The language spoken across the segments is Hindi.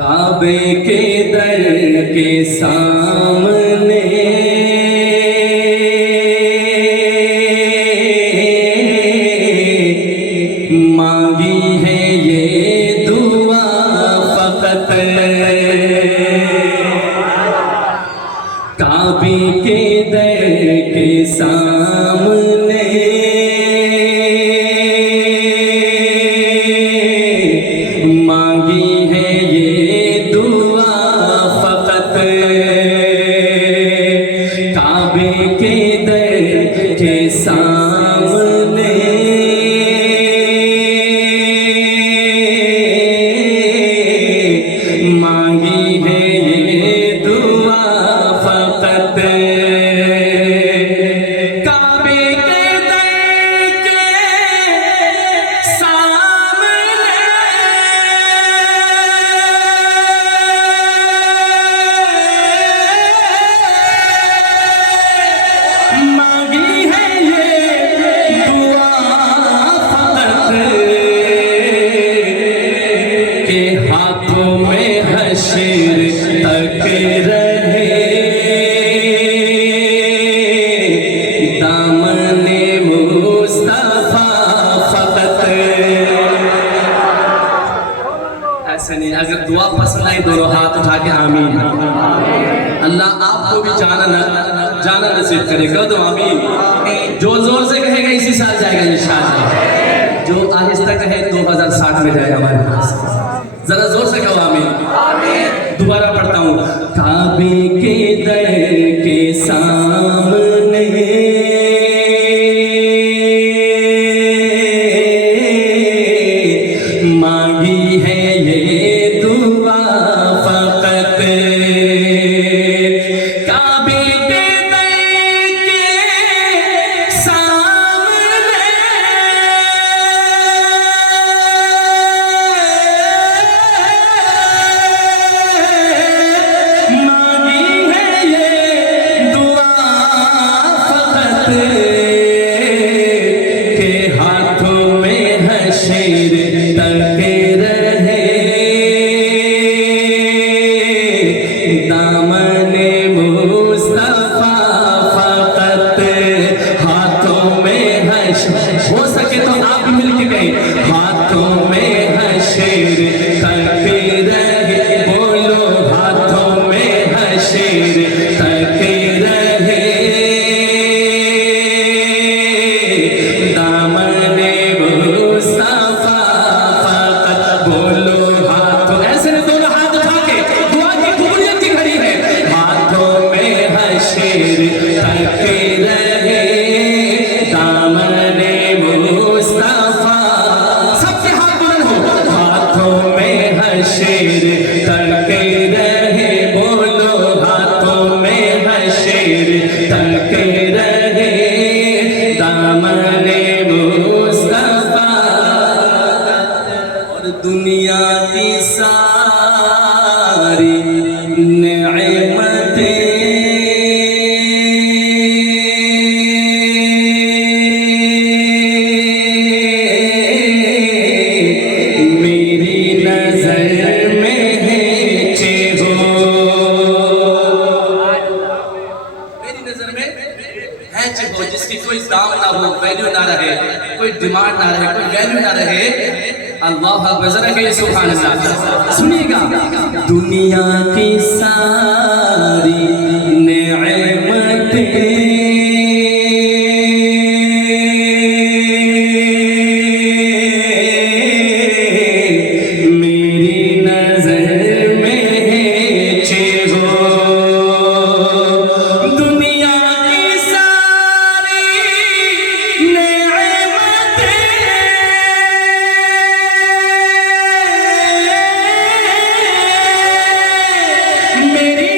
काबे के दर के सामने मांगी है ये दुआ फकत। काबे के दर के सामने मांगी है ये दुआ फकत। काबे के दर के सामने मांगी है ये दुआ फकत। काबे के दर के सामने मांगी है ये दुआ फकत। के हाथों में हशीर तक रहे दामने मुस्तफा फकत। ऐसे नहीं, अगर दुआ पसंद आई दोनों हाथ उठा के आमीन। अल्लाह आपको भी जाना नसीब करेगा तो आमीन। जो जोर से कहेगा इसी साल जाएगा इंशाअल्लाह। जो आहिस्ता कहे 2060 में जाए हमारे पास। जरा जोर से कहो आमीन। दोबारा पढ़ता हूँ। काबे के दर के सामने मांगी है ये दुआ फकत। काबे के दर के सामने मांगी है ये दुआ फकत। के हाथों में हशीर तक रहे दामने मुस्तफा फकत। हाथों में हशीर, हो सके तो आप भी मिल के गए। हाथों में हशीर तक रहे, बोलो हाथों में हशीर तक रहे दामने मुस्तफा फकत। बोलो हाथों, ऐसे नहीं, दोनों हाथ उठा के दुआ की कबूलियत की घड़ी है। हाथों में हशीर तक रहे दामने मुस्तफा। सबके हाथ बुलंद हो। हाथों में हशीर तक रहे, बोलो हाथों में हशीर तक रहे दामने मुस्तफा। और दुनिया की सारी नेमतें मेरी नजर में है चेहो। मेरी नजर में है चेहो, जिसकी कोई दाम ना हो, वैल्यू ना रहे, कोई डिमांड ना रहे, कोई वैल्यू ना रहे। अल्लाह अकबर, जरा कहिए सुभान अल्लाह। सुनिएगा। दुनिया की सारी नेमतें मेरी नजर में है चेहो। दुनिया की सारी नेमतें मेरी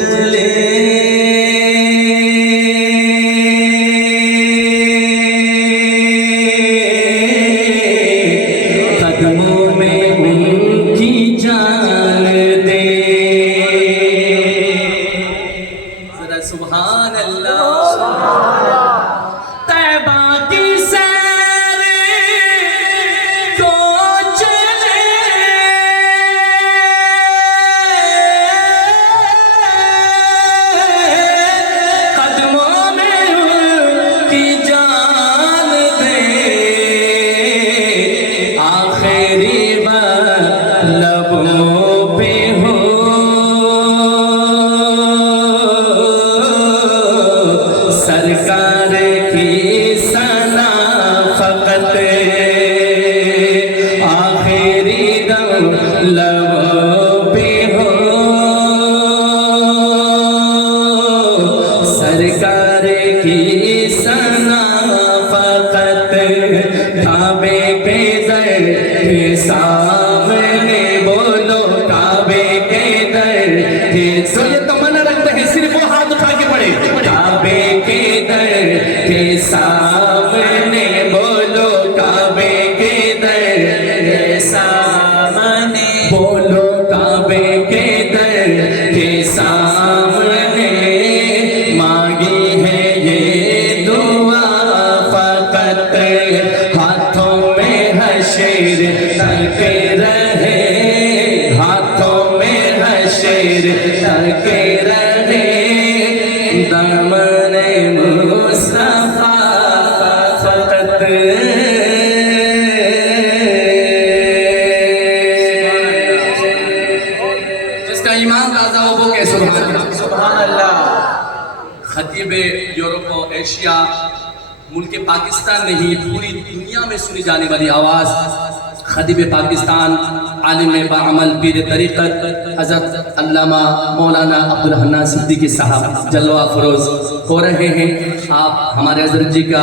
चले कदमों में उनकी जान दे। जरा सुभान अल्लाह। तैबा की सैर को चले कदमों में उनकी जान दे। आखिरी लबों पे हो सरकार की सना फकत। आखिरी दम लबों पे हो सरकार की सना फकत। काबे के दर के सामने बोलो काबे के दर के। तो ये तमन्ना रखते हैं सिर्फ वो हाथ उठा के पड़े। काबे के दर के सामने बोलो काबे के दर के सामने बोलो काबे के दर के सामने। मांगी है ये दुआ फकत। हाथों में हशर तक रहे हाथों में हशर तक रहे। दामन मुस्तफा फकत। जिसका ईमान ताजा हो वो कह सुभान अल्लाह। खतीब यूरोप और एशिया मुल्क पाकिस्तान में ही पूरी दुनिया में सुनी जाने वाली आवाज़ खतीब पाकिस्तान आलिम बाअमल पीर तरीक़त हज़रत अल्लामा मौलाना अब्दुल हन्नान सिद्दीकी साहब जलवा फरोज हो रहे हैं। आप हमारे हज़रत जी का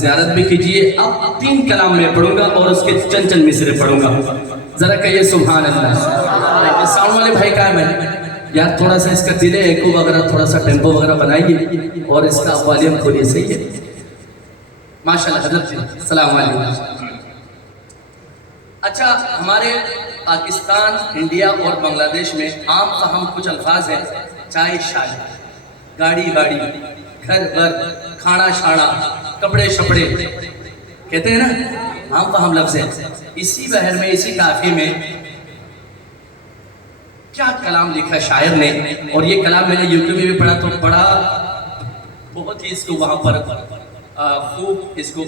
ज़ियारत भी कीजिए। अब 3 कलाम में पढ़ूंगा और उसके चंद मिसरे पढ़ूंगा। ज़रा कहिए सुभान अल्लाह। साउंड वाले भाई का है यार, थोड़ा सा इसका डिले एको वगैरह थोड़ा सा टेम्पो वगैरह बनाइए और इसका वॉल्यूम खोलिए। सही है माशाल्लाह हज़रत जी सलाम अलैकुम। अच्छा, हमारे पाकिस्तान, इंडिया और बांग्लादेश में आम फहम कुछ अल्फाज हैं। चाय शाय, गाड़ी वाड़ी, घर बर, खाना शाना, कपड़े शपड़े, कहते हैं ना आम फहम लफ्ज़ है। इसी बहर में इसी काफी में क्या कलाम लिखा शायर ने। और ये कलाम मैंने यूट्यूब में भी पढ़ा तो बड़ा बहुत ही इसको वहाँ पर खूब इसको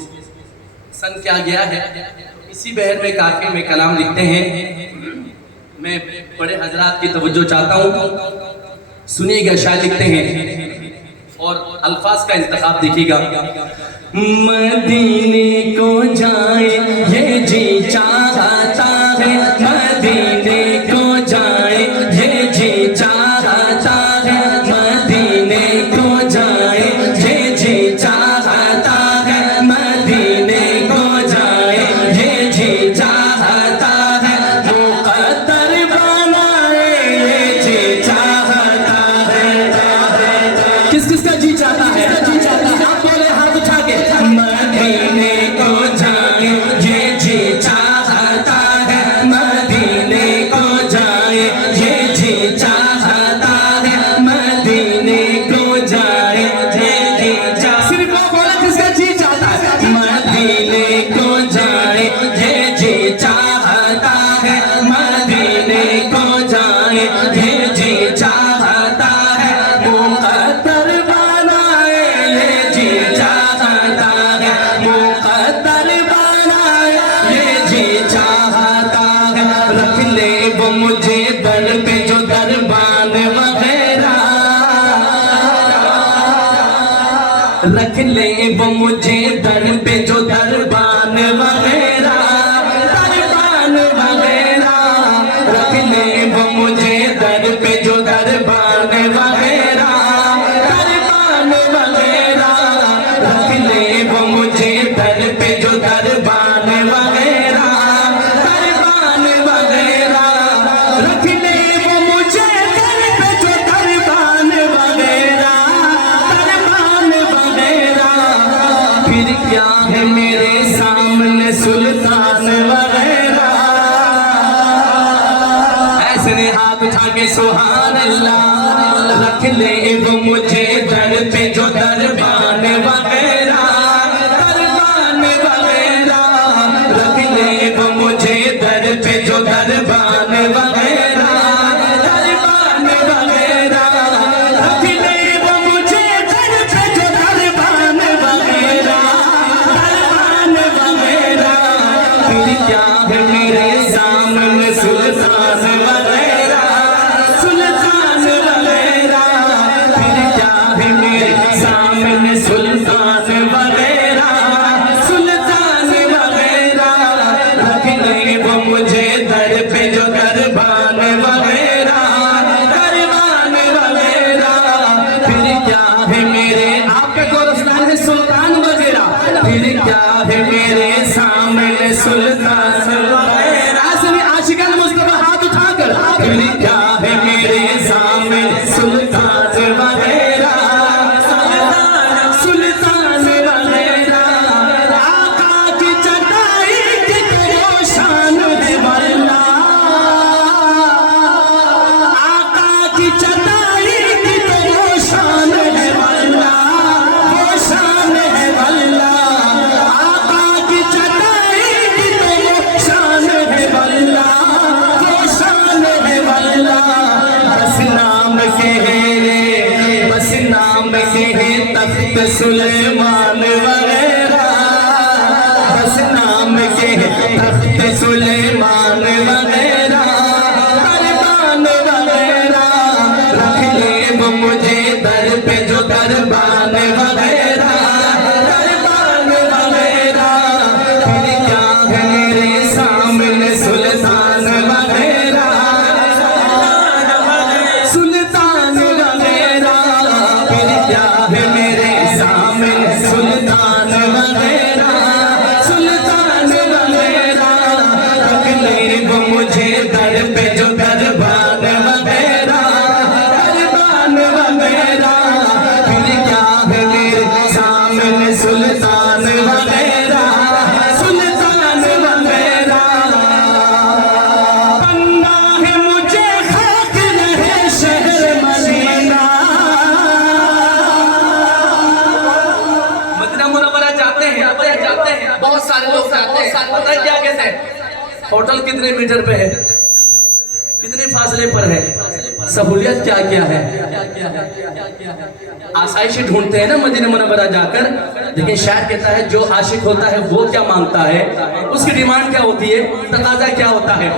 सन किया गया है। इसी बहर में काफी में कलाम लिखते हैं। मैं बड़े हजरात की तवज्जो चाहता हूँ, सुनिएगा। शायर लिखते हैं और अल्फाज का इंतखाब देखिएगा। मदीने को जाए ये जी चाहता है, मदीने को जाए ये जी चाहता है, मदीने को जाए ये जी चाहता है, मदीने को जाए ये जी चाहता है। मुक़द्दर बनाए ये जी चाहता है। किस किस का जी चाहता है? जी चाहता है। आप बोले हाथ उठा के। मदीने को जाए ये जी चाहता है, मदीने को जाए ये जी चाहता है, मदीने को जाए ये जी चाहता। सिर्फ वो बोला किसका जी चाहता है? मदीने को जाए ये जी चाहता है, मदीने को जाए ये जी चाहता है। मुक़द्दर बनाए ये जी चाहता है, मुक़द्दर बनाए ये जी चाहता है। रख ले वो मुझे दर पे जो दरबान वगैरह, रख ले वो मुझे दर पे जो दरबान वगैरह, दरबान वगैरह। रख ले वो मुझे दर पे जो दरबान वगैरह, दरबान वगैरह। रख ले वो मुझे दर पे जो दरबान वगैरह, दरबान वगैरह। रख ले वो मुझे दर पे जो दरबान के सुभान अल्लाह। रख ले वो मुझे दर पे जो दरबान वगैरह, दरबान वगैरह। रख ले वो मुझे दर पे जो दरबान वगैरह, दरबान वगैरह। रख ले वो मुझे दर पे जो दरबान वगैरह, दरबान वगैरह। फिर क्या है मेरे सामने सुल्तान वगैरह, सुल्तान वगैरह। फिर क्या है मेरे सामने सुल्तान वगैरह, सुल्तान वगैरह। रख ले वो मुझे दर पे जो दरबान वगैरह, दरबान वगैरह। फिर क्या है मेरे आपके गोरस्तान है सुल्तान वगैरह। फिर क्या है मेरे सामने सुल्तान वगैरह। आसमी आशिकान मुस्तफा हाथ उठाकर, फिर क्या है मेरे सामने सुल्तान वगैरह, सुल्तान वगैरह। आका की चटाई की तो शान है वल्ला, आका की चटाई की तो शान है वल्ला, वो शान है वल्ला। आका की चटाई की तो शान है वल्ला, वो शान है वल्ला। बस नाम के है, बस नाम के है तख्त सुलेमान वगैरह, बस नाम के है तख्त सुलेमान वगैरह, दरबान वगैरह। रख ले वो मुझे दर पे जो दरबान वगैरह, दरबान वगैरह। फिर क्या है मेरे सामने सुल्तान वगैरह, सुल्तान वगैरह। फिर क्या है मेरे सामने सुल्तान वगैरह, सुल्तान वगैरह। रख ले वो मुझे दर पे जो दरबान वगैरह, दरबान वगैरह। फिर क्या है मेरे सामने सुल्तान वगैरह, सुल्तान वगैरह। बनना है मुझे खाक रहे शहर मदीना। मदीना मुनव्वरा जाते हैं, बहुत सारे लोग जाते हैं। पता है क्या कहते हैं? होटल कितने मीटर पे है, कितने फासले पर है, सहूलियत क्या क्या है, आसाइश ढूंढते हैं ना मदीना मुनव्वरा जाकर। लेकिन शायर कहता है जो आशिक होता है वो क्या मांगता है, उसकी डिमांड क्या होती है, तकाजा क्या होता है।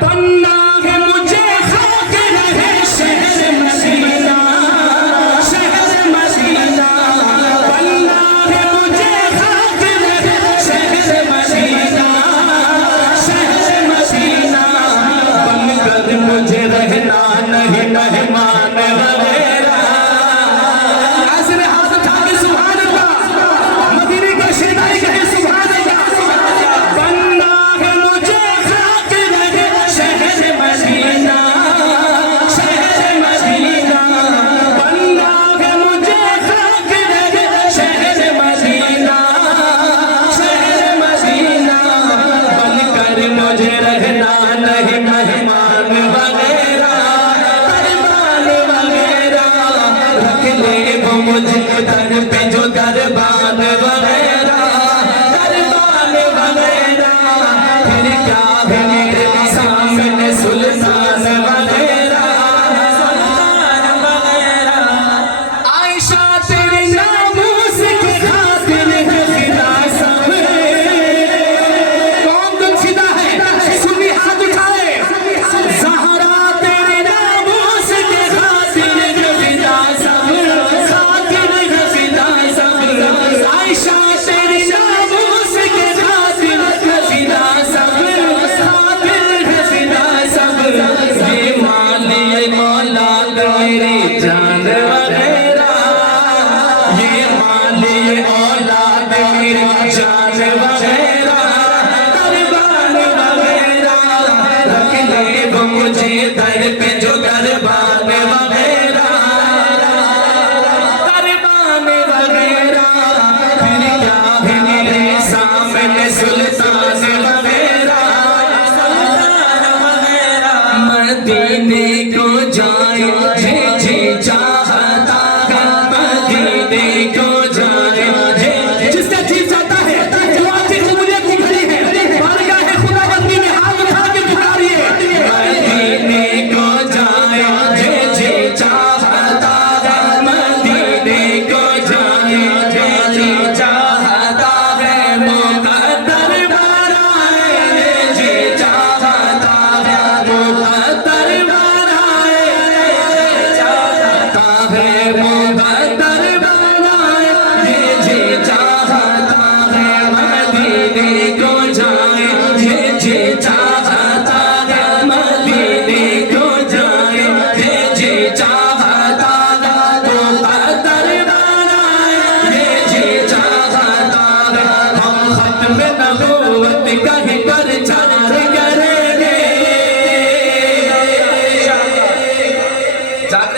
बनना है मुझे खाक रहे शहर मदीना, शहर मदीना। बनना है मुझे खाक रहे शहर मदीना, शहर मदीना। बनकर मुझे रहना नहीं मेहमान वगैरह। आसरे हाथ उठा के सुभान अल्लाह, मदीने के शहनाई कहे सुभान अल्लाह। बनना है मुझे खाक रहे शहर मदीना,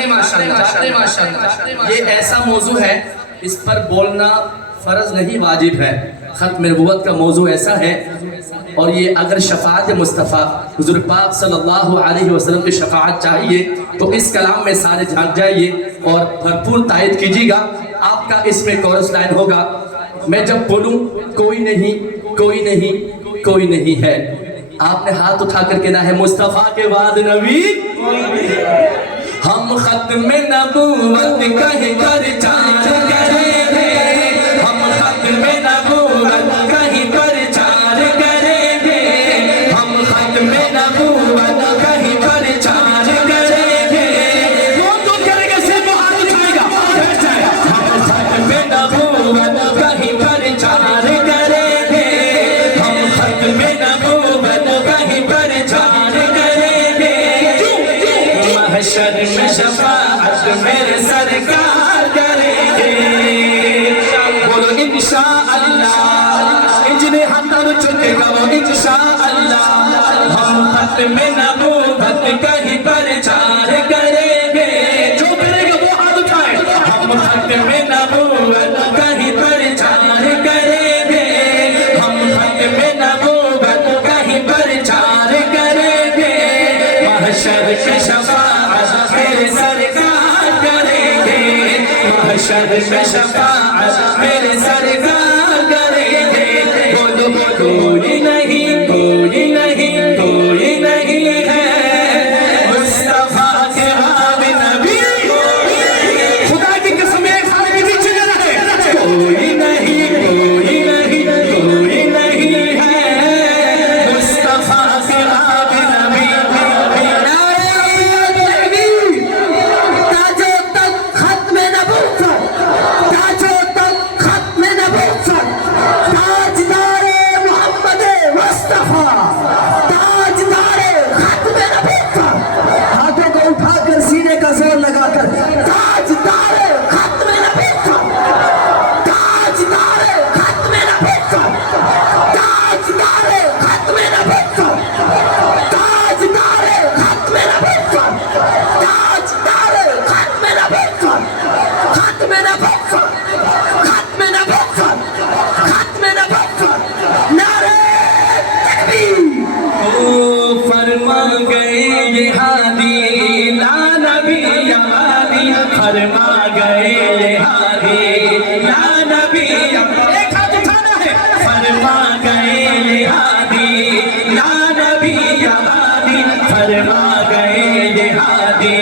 माशाअल्लाह। ये ऐसा मौजू है, इस पर बोलना फर्ज नहीं वाजिब है। खत्म नबूवत का मौजू ऐसा है, और ये अगर शफाअत मुस्तफ़ा हुज़ूर पाक सल्लल्लाहु अलैहि वसल्लम की शफाअत चाहिए तो इस कलाम में सारे झांक जाइए और भरपूर तायद कीजिएगा। आपका इसमें कोरस लाइन होगा, मैं जब बोलूं कोई नहीं कोई नहीं कोई नहीं है, आपने हाथ उठा कर कहना है मुस्तफ़ा के बाद नबी। हम खत्म नबूवत कहीं पर चार करेंगे, हम खत्म नबूवत कहीं पर चार करेंगे, हम खत्म नबूवत कहीं पर चार करेंगे। कौन तो करेगा, सिर्फ हाथ उठाएगा, बैठ जाए। हम खत्म नबूवत कहीं पर चार करेंगे, हम खत्म नबूवत कहीं पर चार करेंगे। महशर में शफाअत मेरे सरकार करेंगे, बोलो इंशाअल्लाह। इंजने हाथों चुकेगा वो इंशाअल्लाह। हम खत्म नबूवत कहीं पर चार करेंगे, जो करेगा वो हाथ उठाए। हम खत्म नबूवत कहीं पर चार करेंगे, हम खत्म नबूवत कहीं पर चार करेंगे। महशर में शफाअत मेरे सरकार करेंगे, महशर में शफाअत मेरे सरकार करेंगे। बोलो कोई नहीं कोई नहीं कोई नहीं है मुस्तफा के बाद नबी। खुदा की कसम एक साल के पीछे न रहे, कोई नहीं कोई नहीं कोई नहीं है मुस्तफा के बाद नबी। फरमा गए ये हादी ला नबी यादी, फरमा गए ये हादी ला नबी। एक हाथ उठाना है। फरमा गए ये हादी ला नबी यादी, फरमा गए ये हादी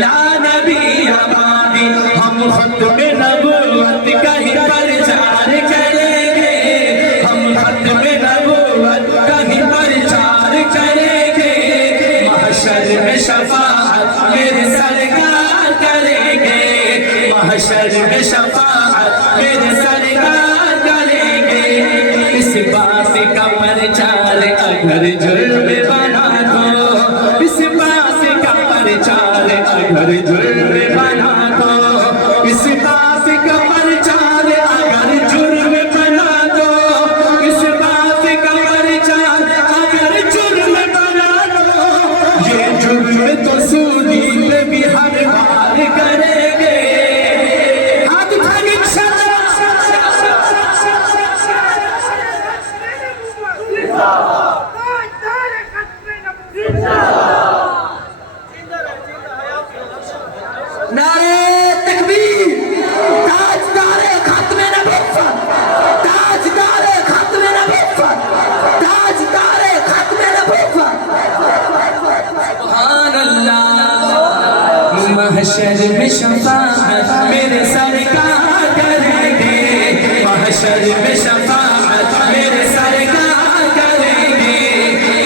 ला नबी यादी। हम खत्म नबूवत कहीं पर चार करेंगे, हम खत्म नबूवत कहीं पर चार करेंगे। महशर में शफाअत मेरे सरकार करेंगे, महशर में शफाअत मेरे सरकार करेंगे। इस बात का प्रचार अगर जुर्म बना दो, इस बात का प्रचार अगर जुर्म बना दो, इस बात का प्रचार अगर जुर्म बना दो, इस बात का प्रचार अगर जुर्म बना दो। ये जुर्म तो सूदी पे भी हर बार करेंगे। हाथ उठाएंगे नारे तकबीर, ताजदारे खत्म नबूवत, ताजदारे खत्म नबूवत, ताजदारे खत्म नबूवत। सुभान अल्लाह। महशर में शफाअत मेरे सरकार करेंगे, महशर में शफाअत मेरे सरकार करेंगे।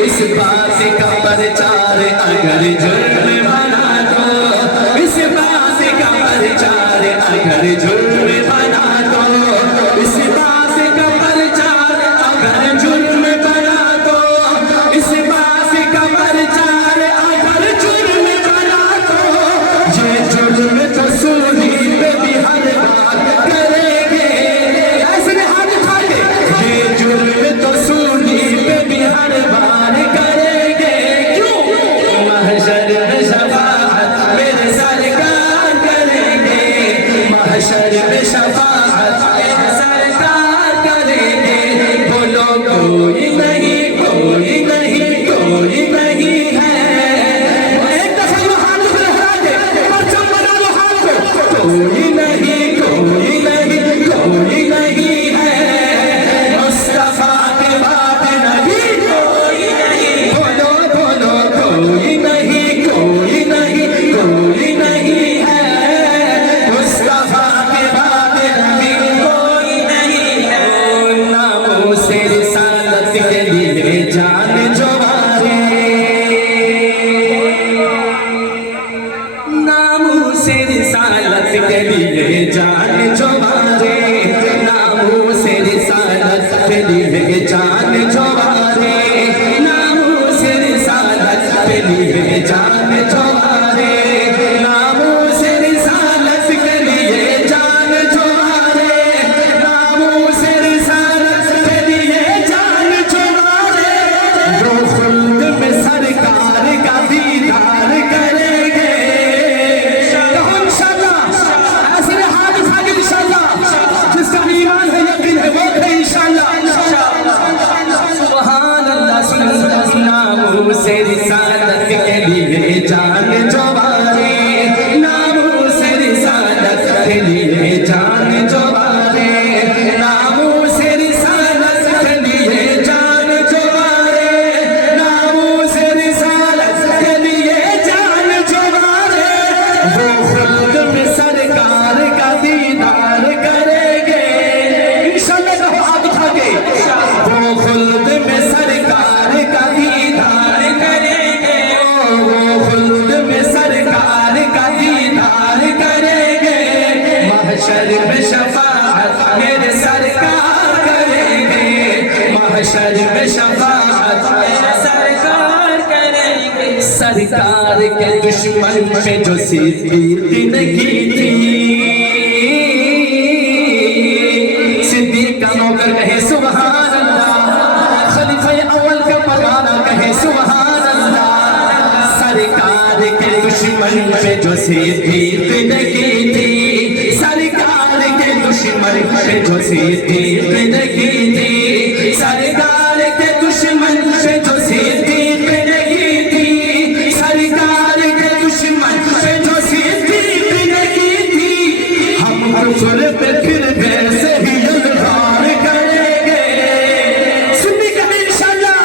इस बात का प्रचार अगर जुर्म बना दो, इस बात का प्रचार अगर जुर्म बना दो, इस बात का प्रचार अगर जुर्म बना दो, इस बात का प्रचार अगर जुर्म बना दो। ये जुर्म तो सूदी पे भी हर बार करेंगे। ऐसे में हाथ उठाइए। ये जुर्म तो सूदी पे भी हर बार करेंगे। क्यों? महशर में शफाअत मेरे सरकार कोई नहीं, कोई नहीं, कोई नहीं है मुस्तफा के बाद नबी, कोई नहीं। बोलो बोलो कोई नहीं, कोई नहीं, कोई नहीं है मुस्तफा के बाद नबी, कोई नहीं है। नामों से रिसालत के लिए जान जो मारे, नामों से रिसालत के लिए जान जो मारे, नामों से रिसालत के लिए जान जो मारे, नामों से रिसालत के लिए जान जो मारे, नामों से रिसालत के लिए जान जो मारे, नामों से रिसालत के लिए जान जो मारे, जो खुल्द में सरकार का दीदार करेंगे। कहो इंशाअल्लाह, ऐसे हाथ उठा के इंशाअल्लाह, जिसका ईमान है यकीन है वो है इंशाअल्लाह। सुभान अल्लाह। नामों से रिसालत के लिए जान जो मारे, नामों से रिसालत के लिए जान जो मारे, नामों से रिसालत के लिए जान जो मारे, नामों से रिसालत के लिए जान जो मारे, वो खुद में सरकार का दीदार करेंगे इंशाअल्लाह। कहो हाथ उठा के, वो खुद में सरकार का दीदार करेंगे, वो खुद में सरकार का दीदार करेंगे। महशर में शफाअत मेरे सरकार करेंगे, महशर में शफाअत मेरे सरकार करेंगे। सरकार के दुश्मन पे जो सिद्दीक ने की थी, सिद्दीक का नौकर कहे सुभान अल्लाह, खलीफा अव्वल का परवाना कहे सुभान अल्लाह। सरकार के दुश्मन पे जो सिद्दीक ने की थी, सरकार के दुश्मन पे जो सिद्दीक ने की थी, सरकार के दुश्मन पे जो सिद्दीक ने की थी, सरकार के दुश्मन पे जो सिद्दीक ने की थी, हम कुफ्र पे फिर वैसे ही इल्हार करेंगे। सुन्नी कभी इंशाअल्लाह,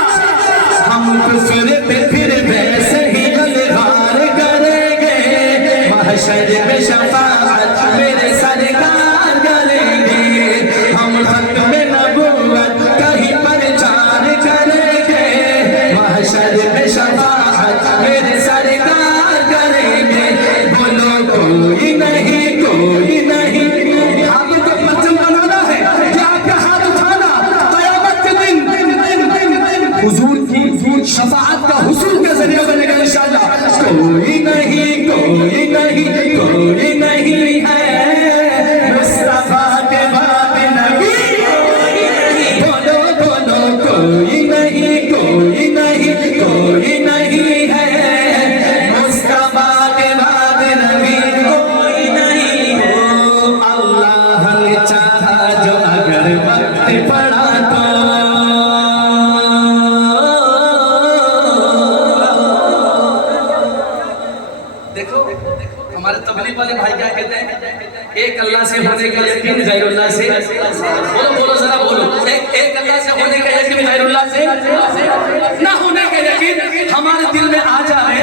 हम कुफ्र पे फिर वैसे ही इल्हार करेंगे। महशर में शफाअत मेरे सरकार करेंगे, हम हक में नबूवत कहीं प्रचार करेंगे। महशर में शफाअत मेरे सरकार करेंगे। बोलो कोई नहीं, कोई नहीं। आपको तो परचम बनाना है कि आपका हाथ उठाना क़यामत के दिन हुजूर की शफाअत का हुसूल का जरिया बनेगा इंशाअल्लाह। कोई नहीं, कोई नहीं, कोई नहीं है मुस्तफा के बाद नबी, बोलो बोलो कोई नहीं, कोई नहीं, कोई नहीं है मुस्तफा के बाद नबी, कोई नहीं हो। अल्लाह ने चाहा जो अगर वक्त पड़ा तो, देखो हमारे तबलीग वाले भाई क्या कहते हैं, एक अल्लाह से होने का यकीन गैरुल्लाह से, बोलो बोलो जरा बोलो, एक अल्लाह से होने का यकीन गैरुल्लाह से ना होने का यकीन हमारे दिल में आ जाए,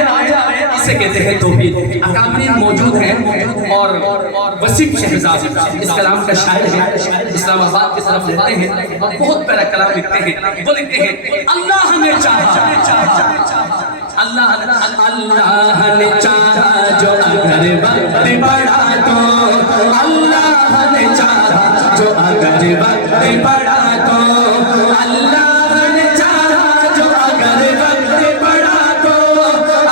इसे कहते हैं तौहीद। अकाबरीन मौजूद हैं और वसीम शहजाद इस कलाम का शायर है, इस्लामाबाद की तरफ रहते हैं और बहुत प्यारा कलाम लिखते हैं। वो लिखते हैं अल्लाह ने चाहा, अल्लाह ने चाहा जो अगर वक्त पड़ा तो, अल्लाह ने चाहा जो अगर वक्त पड़ा तो, अल्लाह ने चाहा जो अगर वक्त पड़ा तो,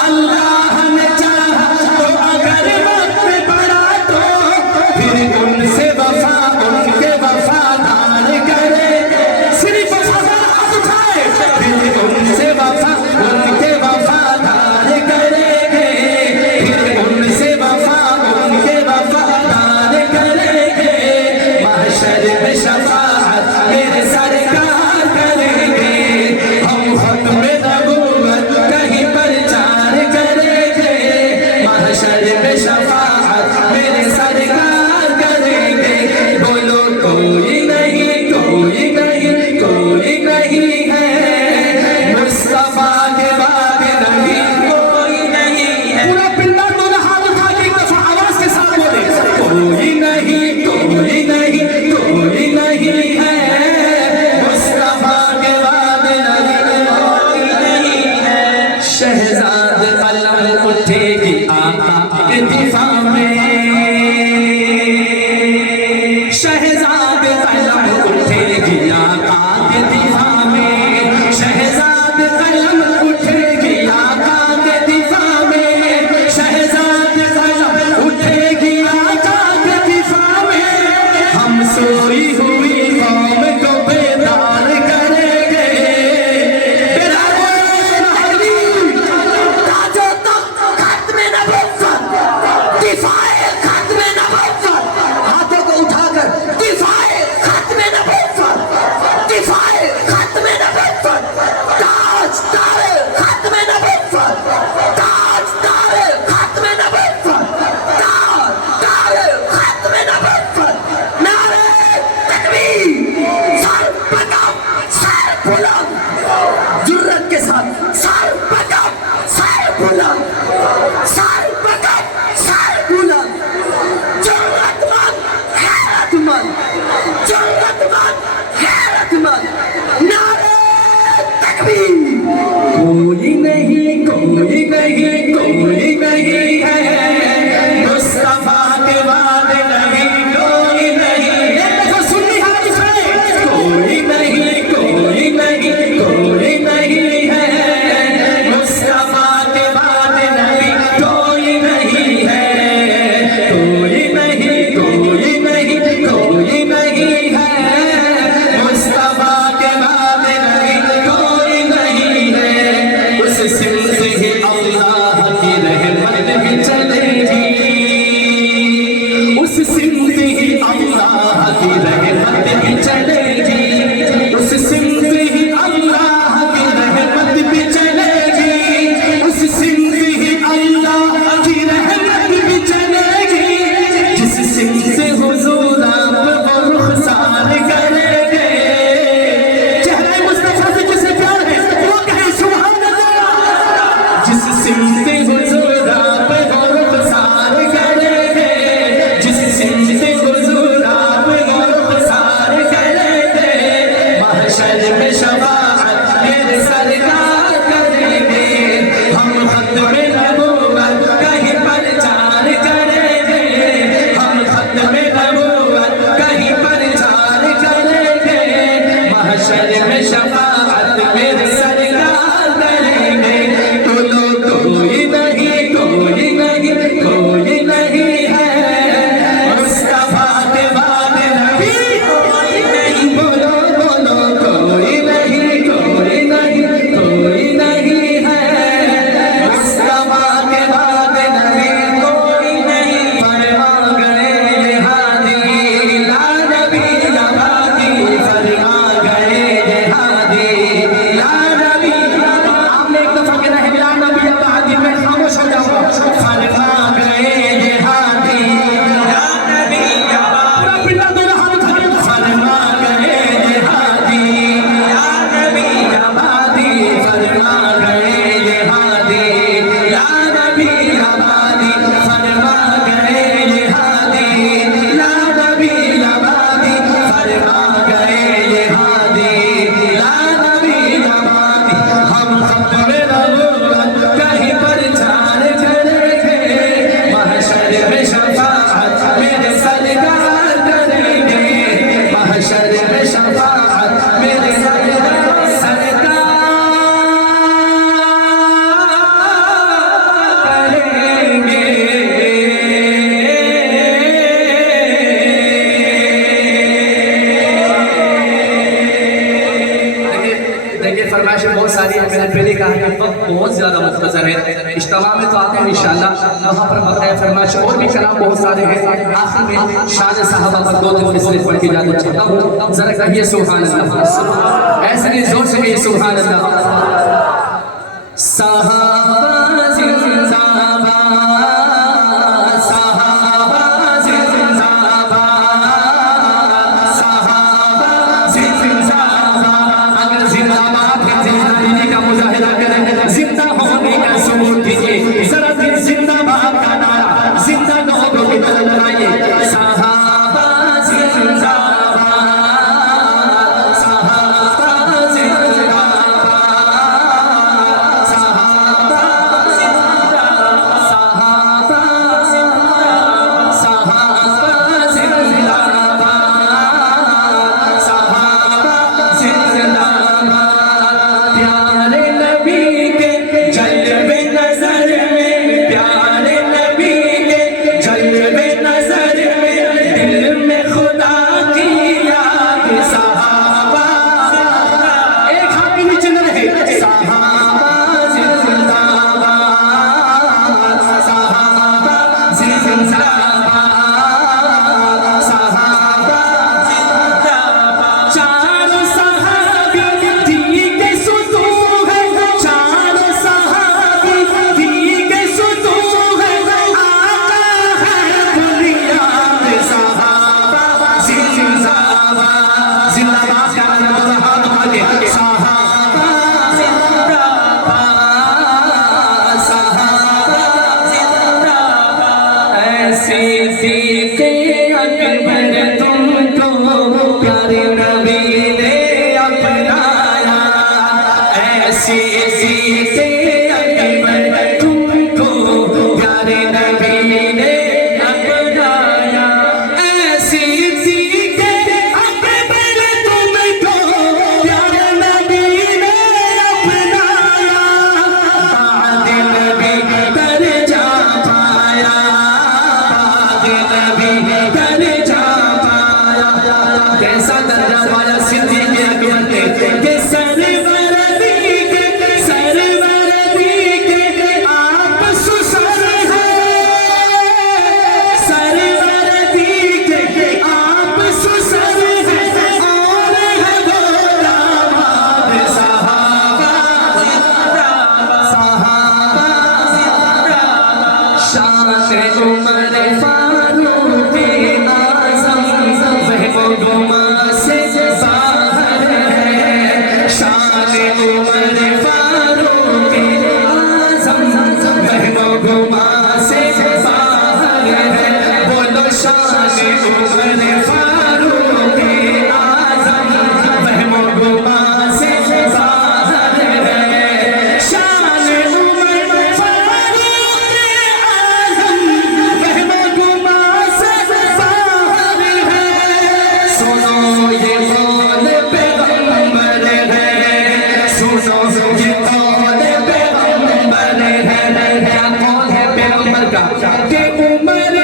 अल्लाह ने चाहा जो अगर वक्त पड़ा तो, फिर उनसे वफा उनके वफादार करे। सिर्फ वफादार हाथ उठाए, फिर उनसे वफा उनके वफादार करेंगे, फिर उनसे वफा उनके वफादार करेंगे। महशर में शफाअत मेरे सरकार करेंगे, हम खत्म नबूवत कहीं प्रचार करेंगे। महशर में शफाअत मेरे सरकार दिफा में शहजाद कलम उठेगी आका के दिफा में, शहजाद कलम उठेगी आका के दिफा में, शहजाद कलम उठेगी आका के दिफा में। हम सोई हुई कौम को बेदार करेंगे, ताजो तख्त खत्म नबुव्वत, दिफाए खत्म नबुव्वत, हाथों को उठाकर दिफाए खत्म नबुव्वत, दिफाए खत्म नबुव्वत, ताज तारे खत्म नबुव्वत, ताज तारे खत्म नबुव्वत, ताज तारे खत्म नबुव्वत। नारे तकबीर, सर पकड़ सर बुलंद, जुर्रत के साथ सर पकड़ सर बुलंद, सर पकड़ सर बुलंद, जरूरतमंद हैरतमंद, जरूरतमंद हैरतमंद। नारे तकबीर। कोई नहीं कोई नहीं कोई नहीं है मुस्तफा के बाद नहीं कोई नहीं है। सुन्नी हारिस है, कोई नहीं कोई नहीं कोई नहीं है मुस्तफा के बाद नहीं कोई नहीं है, कोई नहीं कोई नहीं कोई नहीं है मुस्तफा के बाद नहीं कोई नहीं है। उस सिमत ही अल्लाह की रहमत भी चलेगी, उस सिमत ही अल्लाह की रहमत भी चलेगी, उस सिमत ही अल्लाह की रहमत भी चलेगी, उस सिमत ही अल्लाह की रहमत भी चलेगी। जिस सिमत से हुजूर आप वो रुखसार करेंगे, चेहरे मुस्तफा से जिसे प्यार है वो कहे सुभान अल्लाह। जिस सिमत से हुजूर आप वो रुखसार करेंगे, जिस सिमत से हुजूर आप वो रुखसार करेंगे, महशर में शफाअत मेरे सरकार करेंगे, हम खत्म नबूवत कहीं प्रचार करेंगे, हम खत्म नबूवत कहीं प्रचार करेंगे, महशर में शफाअत मेरे सरकार करेंगे। तो लोग कोई नहीं कोई नहीं कोई नहीं है मुस्तफा के बाद नबी कोई नहीं। बोलो बोलो कोई नहीं कोई नहीं कोई नहीं है मुस्तफा के बाद नबी कोई नहीं। फरमा गए ये हादी ला नबी नवादी, फरमा गए ये हादी ला नबी। आपने एक दफा कहना है ला नबी नवादी, मैं खामोश हो जाऊंगा। फरमा गए ये हादी ला नबी नवादी, पूरा पिंडा दोनों हाथ उठा के फरमा गए ये हादी ला नबी नवादी, फरमा गए ये हादी ला नबी नवादी, फरमा गए ये हादी ला नबी नवादी, फरमा गए ये हादी ला नबी नवादी। हम खत्म नबूवत कहीं प्रचार करेंगे, महशर में शफाअत मेरे सरकार करेंगे, महशर में शफाअत मेरे सरकार करेंगे। देखिए फरमाइशें बहुत सारी है, मैंने पहले कहा कि वक्त बहुत ज्यादा मुख्तसर है। इज्तिमा में तो आते हैं इंशाअल्लाह, वहाँ पर बकाया फरमाइश और भी कलाम बहुत सारे हैं। आखिर में शान साहबा पर 2 मिसरे पढ़ के जाना चाहता हूँ, जरा कहिए सुभान अल्लाह, ऐसे ही जोर से कहिए सुभान अल्लाह। साहबा जिंदाबाद, साहबा जिंदाबाद, साहबा जिंदाबाद। अगर जिंदाबाद है जिंदगी का मुजाहिदा करें, जिंदा होने का सबूत दीजिए, जरा फिर जिंदाबाद का नारा जिंदा लोगों की तरह लगाइए। साहबा जिंदाबाद, साहबा जिंदाबाद, साहबा सिद्दीक़ अकबर तुमको प्यारे नबी ने अपनाया, ऐसे सिद्दीक़ अकबर तुमको प्यारे नबी ने अपनाया, ऐसे सिद्दीक़ अकबर तुमको प्यारे नबी ने अपनाया, बाद नबी दर्जा पाया, बाद नबी दर्जा पाया। कैसा दर्जा पाया सिद्दीक़ अकबर ने कि सरवरदी के आप सुसर हैं, सरवरदी के आप सुसर हैं, और है वो दामाद सहाबा, सहाबा, शान उमर फारूक आज़म वहमो गुमा से बाहर है, शान उमर फारूक आज़म वहमो गुमा से बाहर है। बोलो शान उमर फारूक आज़म वहमो गुमा से बाहर है, शान उमर फारूक आज़म वहमो गुमा से बाहर है। सुनो ये कौल पैगंबर है, सुनो ये कौल पैगंबर है। क्या कौल है पैगंबर का कि उमर